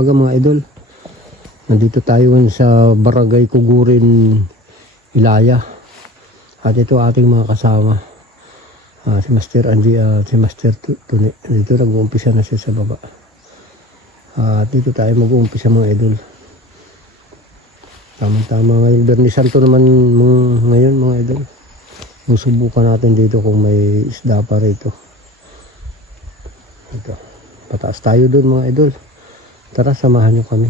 umaga mga idol. Nandito tayo ngayon sa Barangay Kugurin, Ilaya. At ito ating mga kasama. Si Master Andy at si Master Tuni. Dito nag-uumpisa na siya sa baba. At dito tayo mag-uumpisa mga idol. Tama-tama ngayon. Bernie Santo naman ngayon mga idol. Susubukan natin dito kung may isda pa rito. Ito. Pataas tayo doon mga idol. Tara, samahan nyo kami.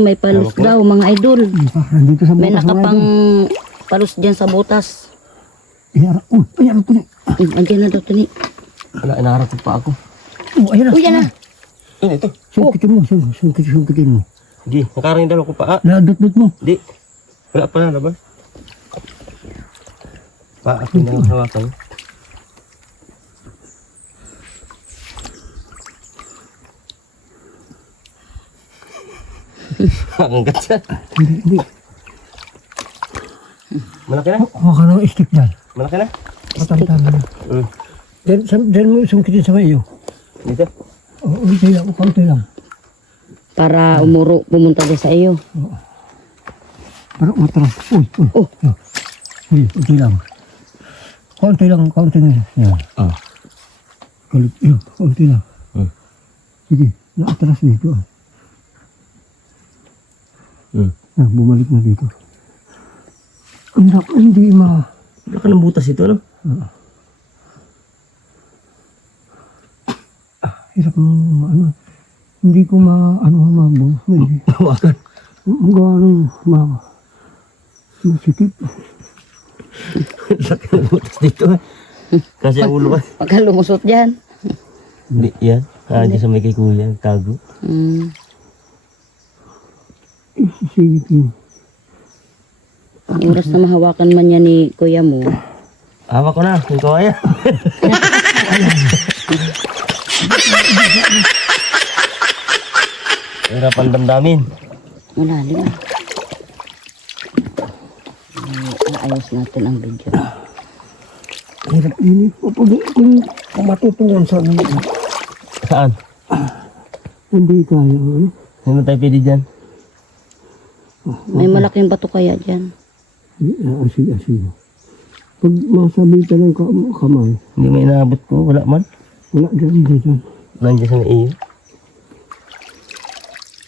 May palos daw mga idol. Nandito sa butas, May nakapang palos dyan sa butas. Ayan po na. Andiyan na daw ito ni. Wala, inaharap ko pa ako. Ayan na. Uy, yan na. Ano ito? Sungkitin mo. Sungkitin mo. Hindi, nakaring dalaw ko pa. Nadot-dot mo. Hindi. Wala pa na laban. Pa, ako na hawakan. Ang gatsa. Hindi. Malaki na? Huwag ka nang stick dyan. Malaki na? Matang-tama na. Diyan mo sungkitin sa mayo. Dito? Unti lang. Unti lang. Para pumunta dyan sa iyo. Para matras. Uy. Oh. Unti lang. Kaunti lang. Yan. Kalit. Kaunti lang. Sige. Naatras dito. Bumalik na dito. Hindi Wala ka ng butas ito, ano? Hirap mo, hindi ko Hawakan. Ang gawa ng masikip. Laki ng butas dito, kasi ang ulo ka. Pagka lumusot dyan. Hindi, yan. Dyan sa may kay kuya, tago. Isisingit yun. Ang oras na mahawakan man yan ni kuya mo. Hawak ko na, yung kawaya. Hirapan damdamin. Malalim. Ayos natin ang video. Hirap din. Kung matutungan sa ano. Saan? Hindi kaya. Ano tayo pwede dyan? May malaking bato kaya dyan. Asig. Pag masabitan ng kamay, Hindi may inaabot ko, wala man. wala dyan. Nandiyan sa iyo.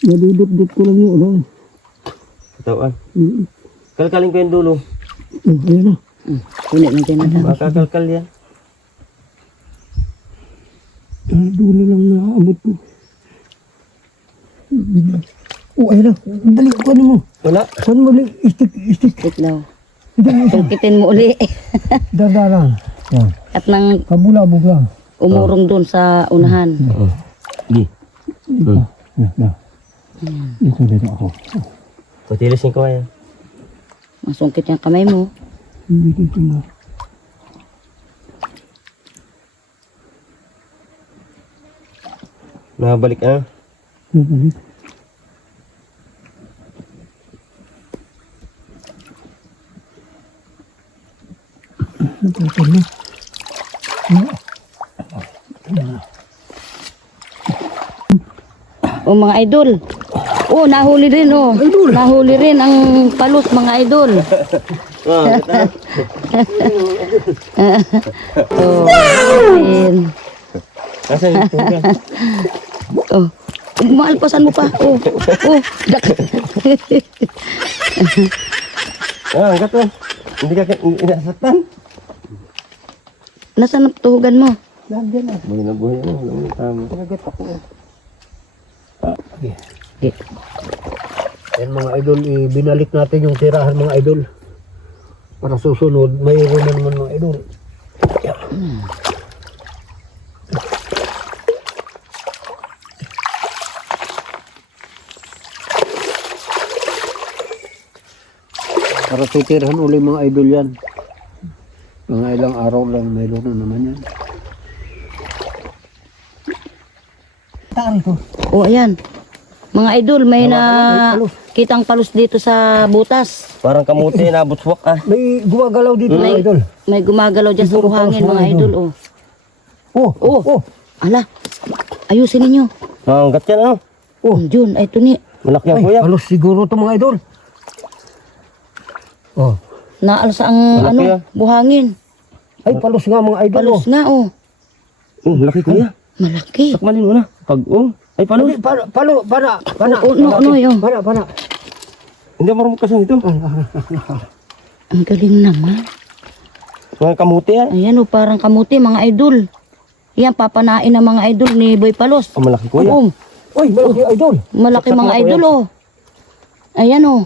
Nadudot-dot ko lang yun. Katawan. Kalkalin ko yung dulo. Ayan na. Kunin na dyan na daw. Makakalkal yan. Dulo lang naabot ko. Ayan na. Dali ko mo. Wala. Saan mo stick? Wait daw. Tungkitin mo uli. Dadalang. Yan. At nang Kabulabog lang. umurong doon sa unahan. Hindi. Dito ako. Patilis yung kawaya. Masungkit yung kamay mo. Dito na. Nakabalik ka na. Nabalik. Nabalik na. O mga idol. Oh, nahuli rin oh. Nahuli rin ang palos mga idol. Oh, ayun. Nasaan yung tunggal? Oh. Maalpasan mo pa. Oh. Dak. Ang gato. Hindi ka inasatan. Nasaan ang tuhugan mo? Lagyan na. Buhay na buhay mo. Alam mo tama. Nagat ako. Okay. Yan mga idol, binalik natin yung tirahan mga idol. Para susunod, mayroon na naman mga idol. Yeah. Para titirahan uli mga idol yan. Mga ilang araw lang mayroon na naman yan. Taan ko. Oh, ayan. Mga idol, may na palos. kitang palos dito sa butas. Parang kamuti na butswak ah. May gumagalaw dito mga idol. May gumagalaw dyan sa Siguro buhangin, palos, mga mga idol. Oh. Oh. Ala, ayusin ninyo. Hanggat yan ano. Oh. Jun, ay ito ni. Malaki ang Ay, kuya. palos siguro to mga idol. Oh. Naalsa ang Malaki, ah. buhangin. Ay, palos nga mga idol. Palos nga, oh. Laki kuya. Malaki. Sakmanin mo na. Ay palos. Pana. Oo, no, yun. Pana. Hindi marunong kasi ito. Ang galing naman. Mga kamuti ah. Ayan, oh, parang kamuti, mga idol. Yan, papanain ng mga idol ni Boy Palos. Ang malaki kuya. Oo, Uy, malaki idol. malaki Saksak mga na, idol, oh. Ayan, oh.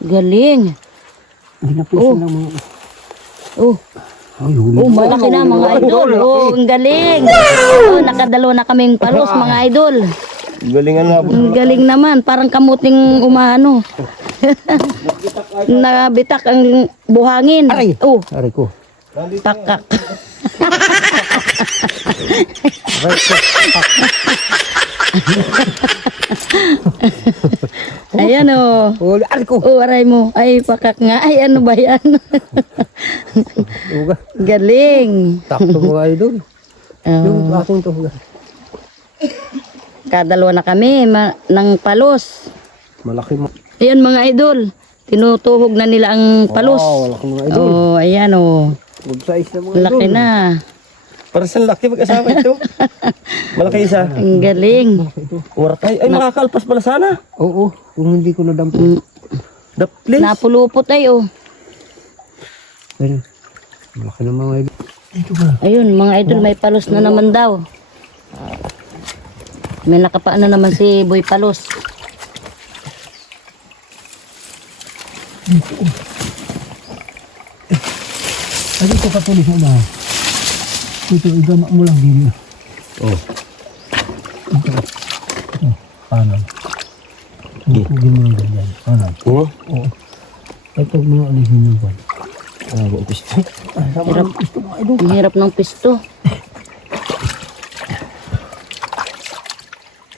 Galing. Hindi na puso ng mga... Oh, Ay, huli. oh, malaki na mga idol. Oh, ang galing. Oh, nakadalo na kaming palos, mga idol. Galingan na. Ang galing naman, parang kamuting umano. Nabitak ang buhangin. Aray. Oh, Aray ko. takak. Ayan, oh. Huli. Aray ko. Oh, aray mo. Ay, pakak nga. Ay, ano ba yan? Uga. Galing. Takto mga idol. Yung Oh, aking to. kadalawa na kami ng palos. Malaki mo. Ayan mga idol. Tinutuhog na nila ang palos. Wow, malaki mga idol. Oh, ayan oh. Good size na mga idol. Laki na. Para sa laki mag-asawa ito. Malaki isa. Ang galing. Urat ay makakalpas pala sana. Oo, kung hindi ko nadampo. The place. Napulupot ay oh. Ayun. Malaki na mga idol. Dito ba? Ayun, mga idol, may palos na naman daw. May nakapaan na naman si Boy Palos. Ay, dito ka tuloy sa umahan. Dito, igama mo lang din. Oh. Ito. Paano? Tugtugin mo lang ganyan. Paano? Oo. Oo. Ay, pag mo alisin yung pan. Ang pisto. Ay, sama Hirap. ng gusto mga idol. Ang hirap ng pisto.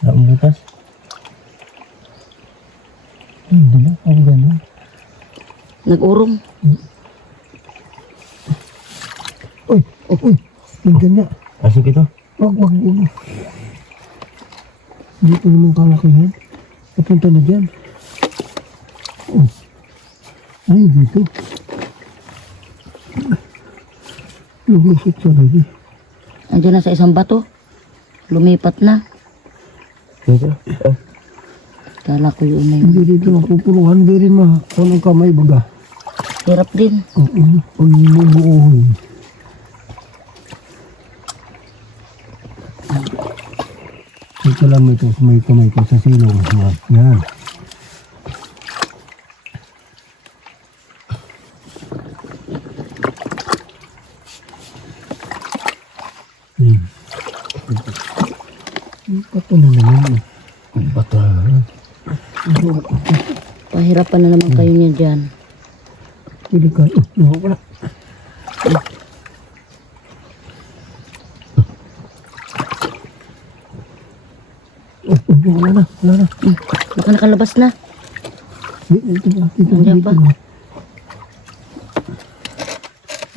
Ang butas. Hindi na, ang gano'n. Nag-urong. Uy, tingnan niya. Asik ito. Wag. Dito naman kalakihan. Papunta na dyan. Oh. Ay, dito. Lumisip siya lagi. Andiyan na sa isang bato. Lumipat na. Dito. Oh. Kala ko yun na yun. Hindi dito mapupuruhan. Hindi rin kung ang kamay baga. Hirap din. Oo, pag bumubuohin. Ito lang ito, may kamay ko sa silong. Yan. Bato na naman. Bato na naman. Pahirapan na naman kayo niya dyan. Pili ka. Wala. Wala na. Baka nakalabas na. Dito. Nandiyan pa.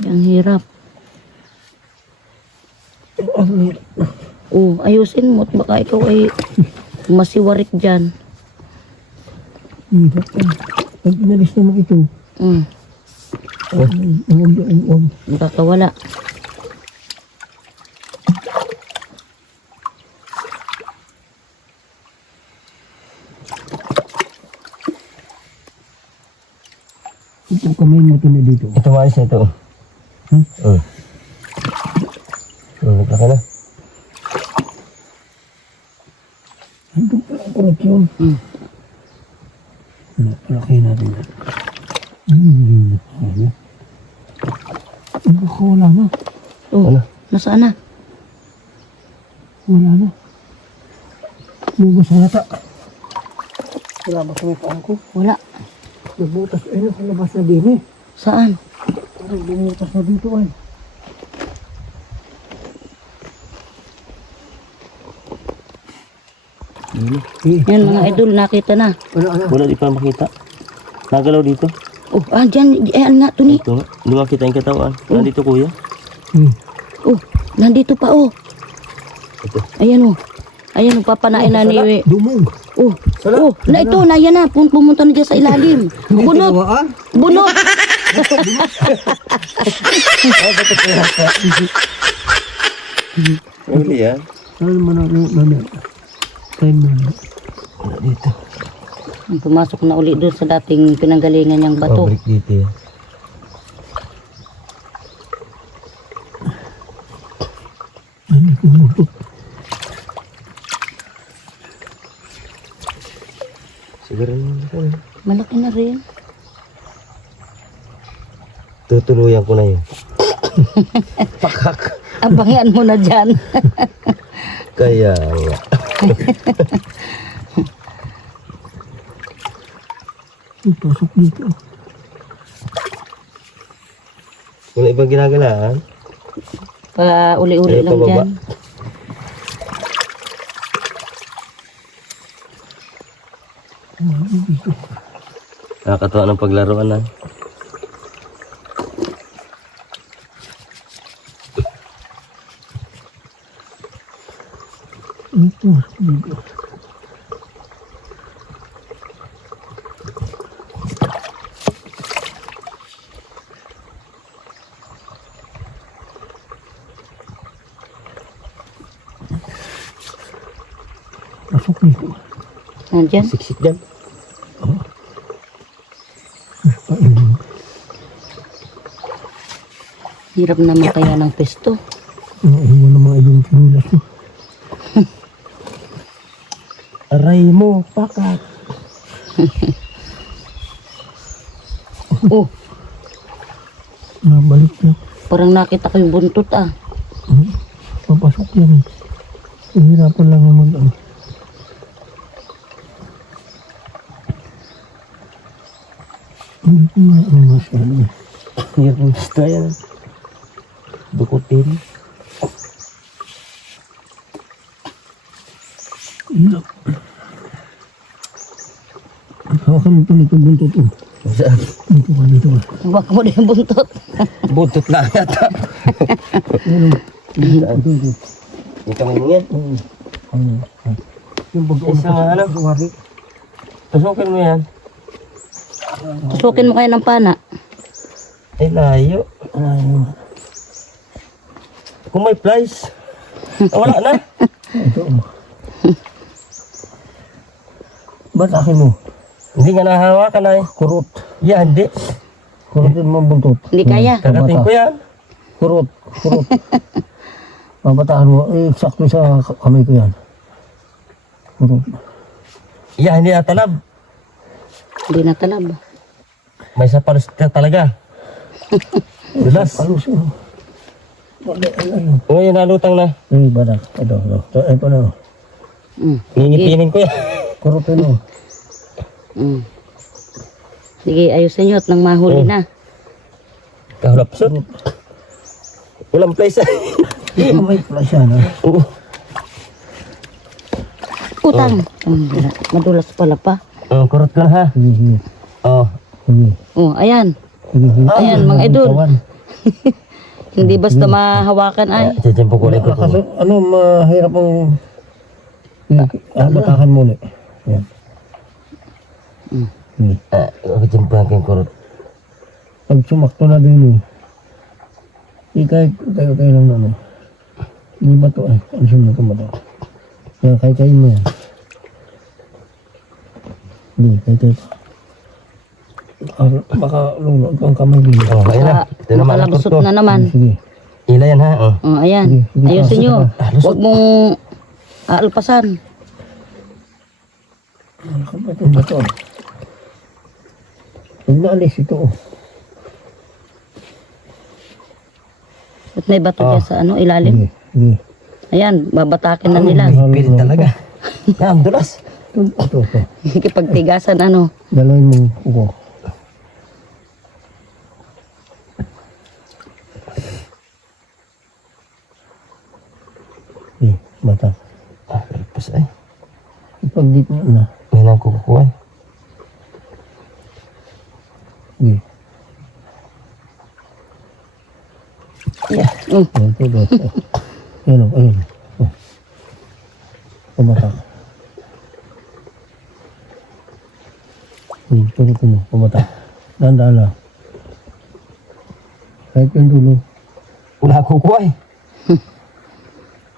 Ang hirap. Oh, ayusin mo at baka ikaw ay masiwarik dyan. Hirap ka. Pag inalis naman ito, Makakawala. ito kamay mo ito na dito. Ito maayos na ito. Oh. Naglaki na. Ito pala ang koreksyon. Laki natin yan. Baka wala na. Oh, Ano? nasaan na? Wala na. Lugas na yata. Wala ba sa may paan ko? Wala. Nagbutas. Ay, nakalabas na din eh. Saan? Parang bumutas na dito ay. Yan mga idol, nakita na. Wala di pa makita. Nagalaw dito. Oh, dyan. Ayan nga, Tuni. Ito nga. Hindi makita yung katawan. Nandito kuya. Oh, nandito pa, oh. Ito. Ayan, oh. Ayan, oh, papanain na ni... Dumog. Oh, na ito, na yan na. Pumunta na dyan sa ilalim. Bunot. Bunot. Uli yan. Ano man ako, time na. Wala dito. Pumasok na uli doon sa dating pinanggalingan niyang bato. Pabalik dito yan. Siguro naman. Malaki na rin. Tutuluyan ko na yun. Pakak. Abangan mo na dyan. Kaya nga. Pasok dito. Wala ibang ginagalaan. Pa uli-uli Ayaw lang pababa. dyan. Nakakatawa ng paglaruan na. Ito, dito. Pasok dito. Nandyan. Siksik dyan. Hirap naman kaya ng pesto. Iwan ng mga ilong pinulas mo. Aray mo, pakat. Oh, Nabalik na. parang nakita ko yung buntot ah. Papasok yan. Hihirapan lang naman ang... Hindi ko nga ang masyado. Hirap ng basta yan. Dukutin. Hirap. Hawakan mo ito nito buntot ko. Saan? Dito ka, dito ka. Huwag mo na yung buntot. Buntot na yata. Dito. Ito mo yan. Yung bago Isa nga ano. Tusukin mo yan. Tusukin mo kayo ng pana. Ay layo. Kung may flies. Wala na. Ito. Ba't akin mo? Hindi nga nahawakan ay. Kurot. Yan, hindi. Kurotin mo ang buntot. Hindi kaya. Karating ko yan. Kurot. Kurot. Babatahan mo. Eh, sakto sa kamay ko yan. Kurot. Yan, hindi natalab. Hindi natalab. May sapalos ka talaga. Dulas. Palos yun. O, yun nalutang na. Eh, badak. Ito. Ito na. Ngingipinin ko yan. Kurotin mo. Sige, ayusin nyo at nang mahuli na. Kahulapsot. Walang place ay. May flash yan, ha? Oo. Utang. Madulas pala pa. Oh, kurot ka na ha. Sige, sige. Oh. Sige. Oh, ayan. Sige, sige. Ayan, mga idol. Tawan. Hindi basta mahawakan ay. Tiyempo ko ulit ko. Kaso, ano, mahirap ang... Batakan muna. Yan. Tiyempo ang kurot. Pag sumakto na din kahit tayo lang na ano. Hindi ba ito ay? Alisin mo ito ba ito? Kaya kahit mo yan. Hindi, kahit ito. Baka lulog ang kamay din. Oh, ayun na. Ito naman ang Makalabusot kurot ko. na naman. Sige. Ila yan ha. Oh. Oh, ayan. Sige, Ayusin nyo. lusot. Huwag mong aalpasan. Ito ba ito? Huwag na alis ito. At may bato dyan sa ano, ilalim. Sige, sige. Ayan, babatakin na nila. Pilit talaga. Yan, dulas. Ito. Kipagtigasan ano. Dalawin mo uko. Bata. Ah, pas ay. Pag gitna na. Yan ang kukuha. Sige. Yeah. Ito, ito. Ayun o, ayun. Pumatak. Ito mo, pumatak. Dahan-dahan lang. Kahit yung dulo. Wala kukuha eh.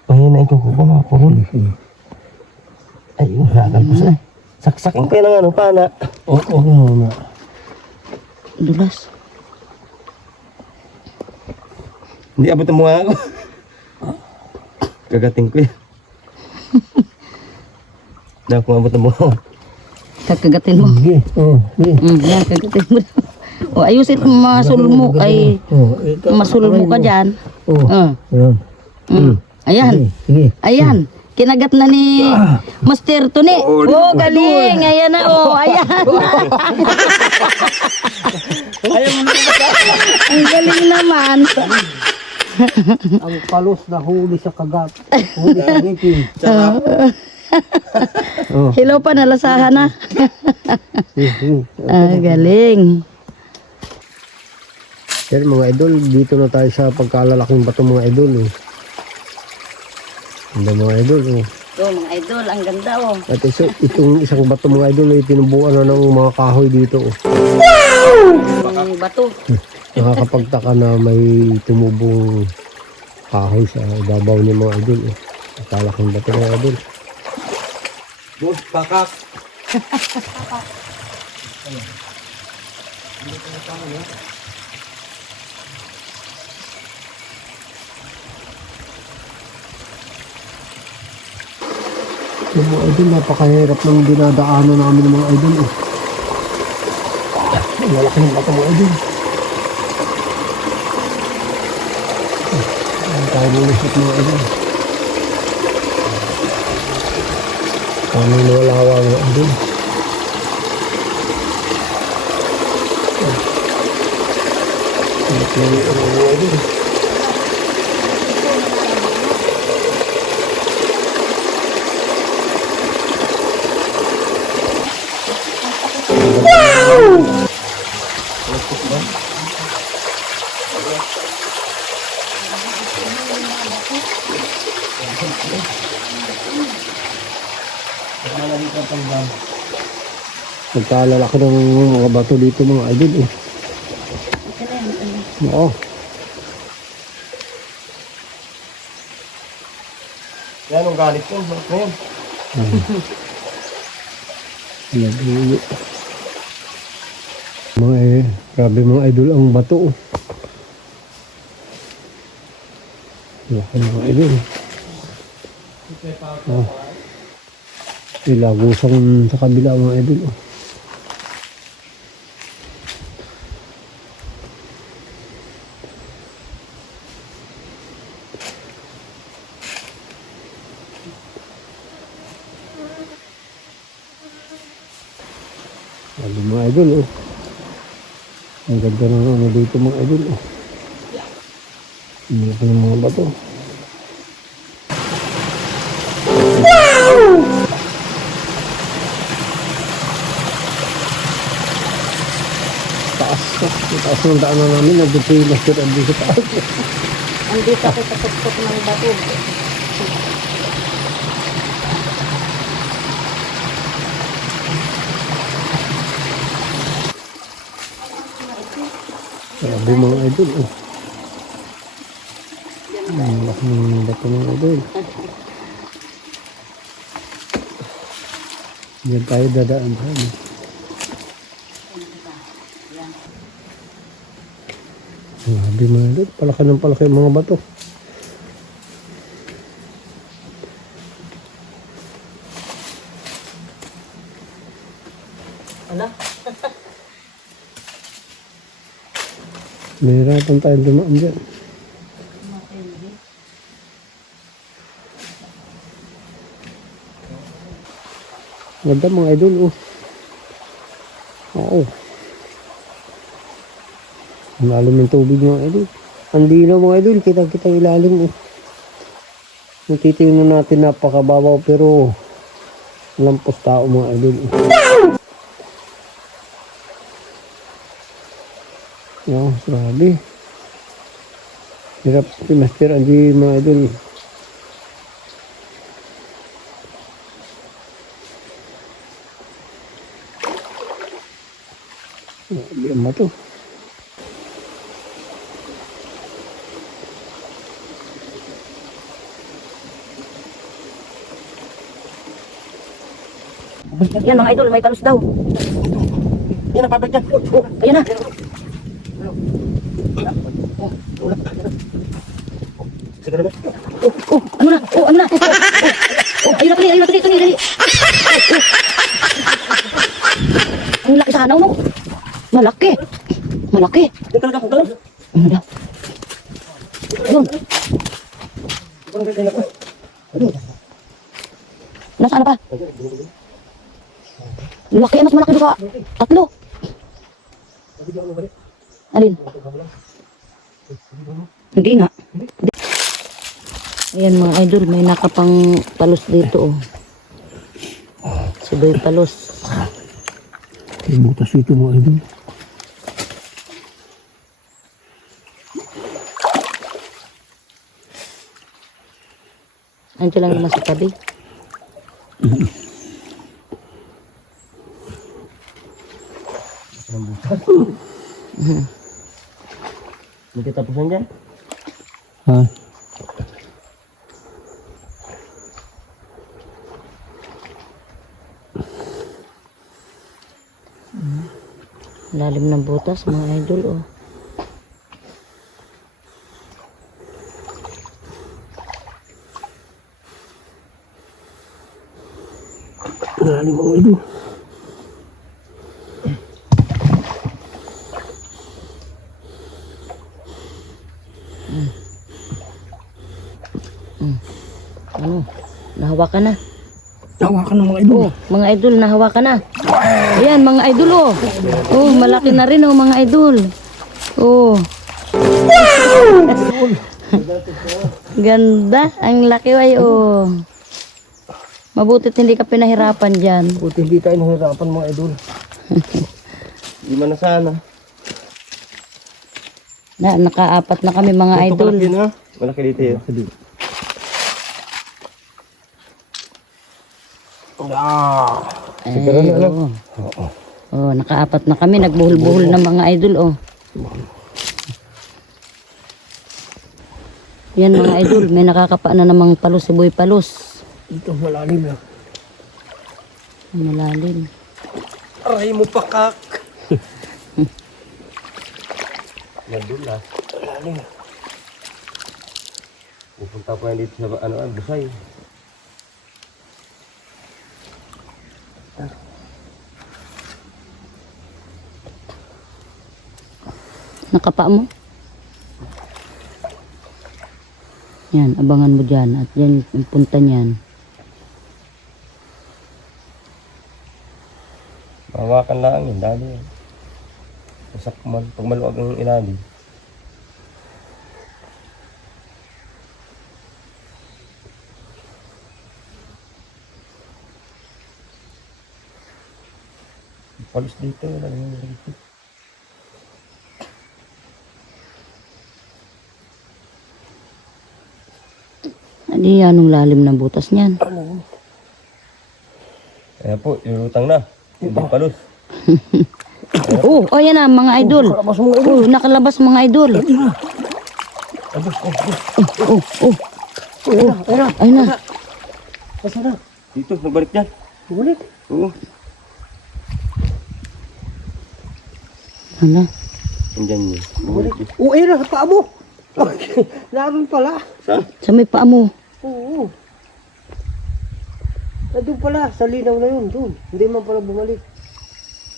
Mahina yung kukuha mga kurol. Sige. Ay, wala ko sa. Saksakin ko yan ng ano, pana. Okay na. Dulas. Hindi abot ang mukha ko. Kagating ko yan. Hindi ako abot ang mukha ko. Kakagatin mo. Sige. Sige. Yan, kagatin mo. O, ayusin mo, masulmo. Ay, masulmo ka dyan. Ayun. Ayan. Sige. Ayan. Kinagat na ni Master Tony. Oh, galing. Ayan na. Oh, ayan. Ang galing naman. Ang palos na huli sa kagat. Huli sa ngipin. Hello pa, nalasahan na. Sige. Galing. Pero mga idol, dito na tayo sa pagkalalaking bato mga idol. Ganda mga idol. So, mga idol, ang ganda oh. At itong isang bato mga idol ay tinubuan na ng mga kahoy dito. Ang bato. Nakakapagtaka na may tumubong kahoy sa ibabaw ng mga idol. Kalaking bato mga idol. Bus, pakak. Yung mga idol, napakahirap ng dinadaanan namin ng mga idol. Ang lalaki ng bato mga idol. Ang tayo lulusot mga idol. Kami nawalawa mga idol. Mga idol. Nagkalalaki ng mga bato dito mga idol. Oo. Yan ang galit yun. Ngayon. Nagulo. Grabe mga idol ang bato. Laki mga idol. Ilagusang sa kabila mga idol. Grabe mga idol. Ang ganda ng ano dito mga idol. Ang laki ng mga bato. Taas ng daan na namin, nandito yung master andi sa taas. Andito ako sa tuktok ng bato. Grabe mga idol. Ang laki ng bato ng idol. Diyan tayo dadaan tayo. Grabe mga idol, palaki ng palaki ang mga bato. Ano? Mahirapan tayong dumaan dyan. Ganda mga idol, oh. Oo. Ang lalim ng tubig mga idol. Ang linaw mga idol, kita-kita ilalim, oh. Nung titingnan natin napakababaw pero Lampos tao mga idol. Wow, grabe. Hirap si Master Andy mga idol. Grabe ang mato. Yan mga idol, may talus daw. Yan ang pabalik dyan. Ayan na. Sige na. Ano na? Ano na? Ayun na tuloy, ayun na tuloy, tuloy. Ang laki sa hanaw mo. Malaki. Malaki. Yan talaga kung talong. Ano daw? Yun. Nasaan na pa? Laki, mas malaki doon sa tatlo. Alin? Hindi nga. Ayan mga idol, may nakapang palos dito oh. Suboy palos. May butas ito mga idol. Andiyan lang naman sa tabi. May katapusan dyan. Ha? Lalim ng butas mga idol oh. Lalim mga idol. Ano? Nahawakan na. Hawakan ng mga idol. Oh, mga idol, nahawakan na. Ayan, mga idol, oh. Oh, malaki na rin, oh, mga idol. Oh. Ganda. Ang laki, ay, oh. Mabutit hindi ka pinahirapan dyan. Buti hindi tayo nahirapan mga idol. Di man na sana. Nakaapat na kami, mga Ito idol. kalaki na. Malaki dito yun. Ay, oh. Oh, nakaapat na kami. Nagbuhol-buhol na mga idol, oh. Yan mga idol, may nakakapa na namang palos, si Boy Palos. Ito malalim na. Malalim. Aray mo pakak. Madulas. Lalim. Pupunta pa yan dito sa busay. Nakapa mo? Yan, abangan mo dyan. At yan yung punta niyan. Mahawakan lang yun. Dali yan. Masak man. Pag maluwag ang ilalim. Palos dito. Dito. Hindi yan ang lalim ng butas niyan. Kaya po, yung utang na. Hindi palos. Oh, oh yan na mga idol. Oh, nakalabas mga idol. Oh, oh. Ay na. Masa na? Dito, nagbalik dyan. Nagbalik? Oo. Hala. Andyan yun. Nagbalik. Oo, ayun na, sa paa mo. Naroon pala. Saan? Sa may paa mo. Oo. Doon pala, sa linaw na yun. Doon. Hindi man pala bumalik.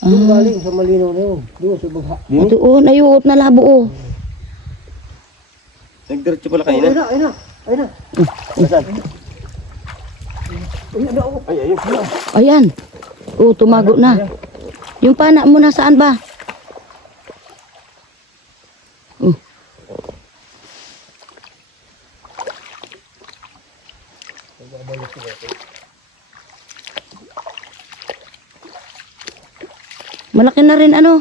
Doon galing sa malinaw na yun. Doon sa bagha. Ito, oh, nayuot na labo, oh. Nagdiretso pala kanina. Ayun na, ayun na. Ayun na. Saan? Ayun na, oh. Ay, ayun. Ayan. Oh, tumago na. Yung pana mo nasaan ba? Oh. Malaki na rin ano.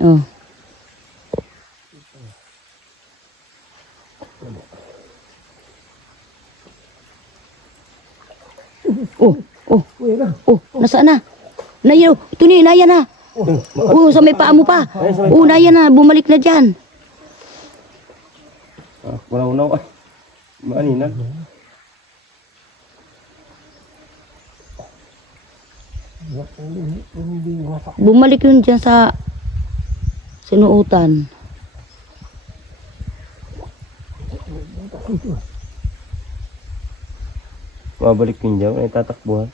Oh. Oh, oh, oh, nasaan na? Nayo, tuni, naya na. Oh, sa may paa mo pa. Oh, naya na, bumalik na dyan. Wala. Maanina. Bumalik yun dyan sa sinuutan. Mabalik yun dyan. Ay tatakbuhan.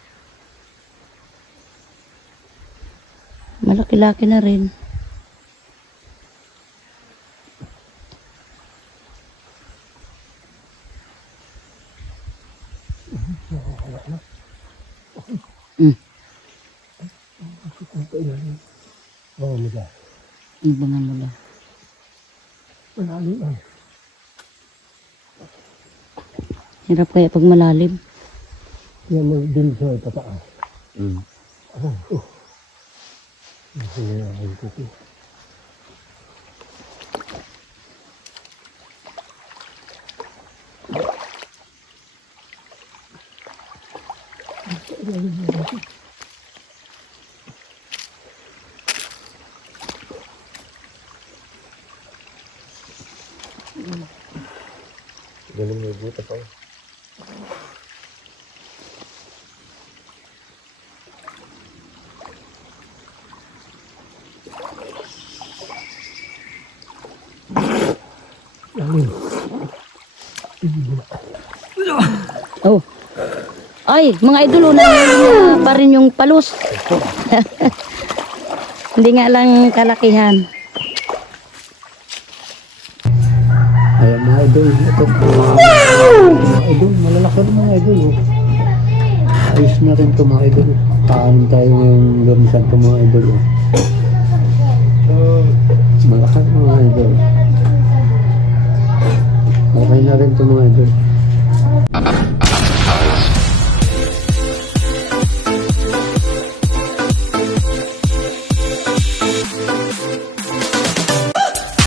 Malaki-laki na rin. Mm. Ibangan mo lang. Hirap kaya pag malalim. Yan mo din sa pataas. Galing may butas ako. Oh. Ay, mga idol, na pa rin yung palos. Hindi nga lang kalakihan. Ayan mga idol, ito. Mga idol, malalaki rin mga idol. Oh. Ayos na rin ito mga idol. Kaanin tayo ngayong gamisan ito mga idol. Oh. Malaki mga idol. Okay na rin ito mga idol.